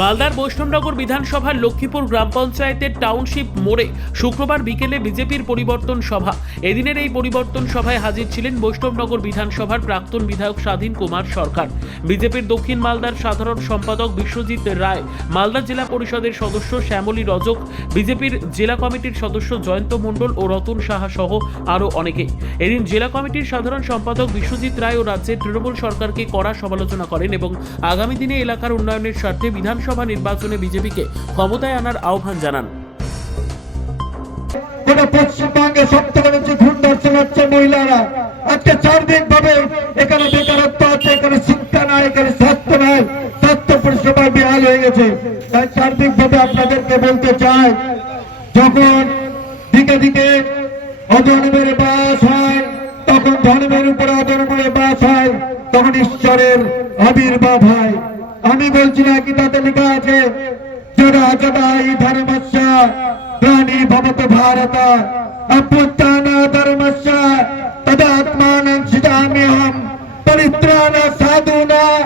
মালদার বৈষ্ণবনগর বিধানসভার লক্ষ্মীপুর গ্রাম পঞ্চায়েতের টাউনশিপ মোড়ে শুক্রবার বিকেলে বিজেপির পরিবর্তন সভা। এদিনের এই পরিবর্তন সভায় হাজির ছিলেন বৈষ্ণবনগর বিধানসভার প্রাক্তন বিধায়ক স্বাধীন কুমার সরকার, বিজেপির দক্ষিণ মালদার সাধারণ সম্পাদক বিশ্বজিৎ রায়, মালদা জেলা পরিষদের সদস্য শ্যামলী রজক, বিজেপির জেলা কমিটির সদস্য জয়ন্ত মণ্ডল ও রতন সাহা সহ আরও অনেকেই। এদিন জেলা কমিটির সাধারণ সম্পাদক বিশ্বজিৎ রায় ও রাজ্যের তৃণমূল সরকারকে কড়া সমালোচনা করেন এবং আগামী দিনে এলাকার উন্নয়নের স্বার্থে বিধানসভা নির্বাচনে বিজেপিকে ক্ষমতায় আনার আহ্বান জানান। পশ্চিমবঙ্গে সবথেকে বেশি খুন ধর্ষণ হচ্ছে মহিলারা। আজকে সার্বিকভাবে এখানে বেকারত্ব আছে, এখানে শিক্ষা নাই, এখানে স্বাস্থ্য নাই, স্বাস্থ্য পরিষেবা বেহাল হয়ে গেছে। তাই সার্বিকভাবে আপনাদেরকে বলতে চাই, যখন দিকে দিকে অধর্মের বাস হয়, তখন ধর্মের উপরে অধর্মের বাস হয়, তখন ঈশ্বরের আবির্ভাব হয়। আমি বলছি না, গীতাতে লেখা আছে, যদা যদা হি ধর্মস্য গ্লানি ভবত ভারত অভ্যুত্থান ধর্মস্য তদাত্মানং সৃজাম্যহম পরিত্রাণ সাধূনাং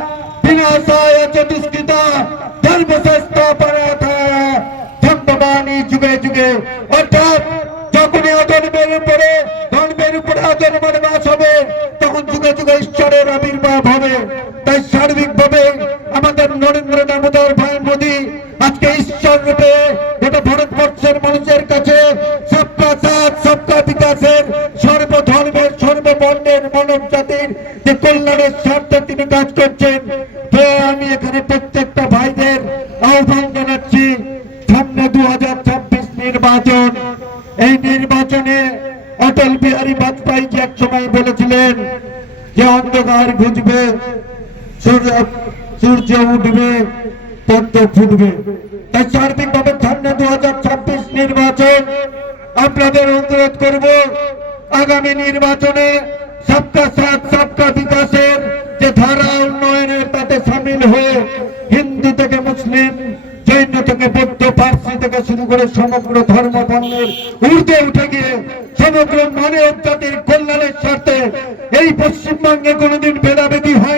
বিনাশায় চ দুষ্কৃতা ধর্ম সংস্থাপনার্থায় ধর্মবাণী যুগে যুগে। অর্থাৎ যখনই অধর্মের উপরে অধর্মের বাস হবে, তখন যুগে যুগে ঈশ্বরের আবির্ভাব হবে। তাই সার্বিকভাবে আমাদের নরেন্দ্র দামোদর ভাই মোদী আজকে ঈশ্বর রূপে গোটা ভারতবর্ষের মানুষের কাছে সবকা সাথ সবকা বিকাশের, সর্বধর্মের সর্ববর্ণের মানব জাতির যে কল্যাণের স্বার্থে তিনি কাজ করছেন। তো আমি এখানে প্রত্যেকটা ভাইদের আহ্বান জানাচ্ছি, সামনে 2026 নির্বাচন। এই নির্বাচনে অটল বিহারী বাজপেয়ী যে এক সময় বলেছিলেন যে অন্ধকার ঘুচবে, সূর্য উঠবে, পদ্ম ফুটবে। তাই সার্বিকভাবে সামনে 2026 নির্বাচন। আপনাদের অনুরোধ করব, আগামী নির্বাচনে সবকা সাথ সবকা বিকাশের যে ধারা উন্নয়নের তাতে সামিল হয়ে হিন্দু থেকে মুসলিম, জৈন থেকে বৌদ্ধ, পার্সি থেকে শুরু করে সমগ্র ধর্ম বর্ণের ঊর্ধ্বে উঠে গিয়ে সমগ্র মানব জাতির কল্যাণের স্বার্থে এই পশ্চিমবঙ্গে কোনোদিন ভেদাভেদি হয়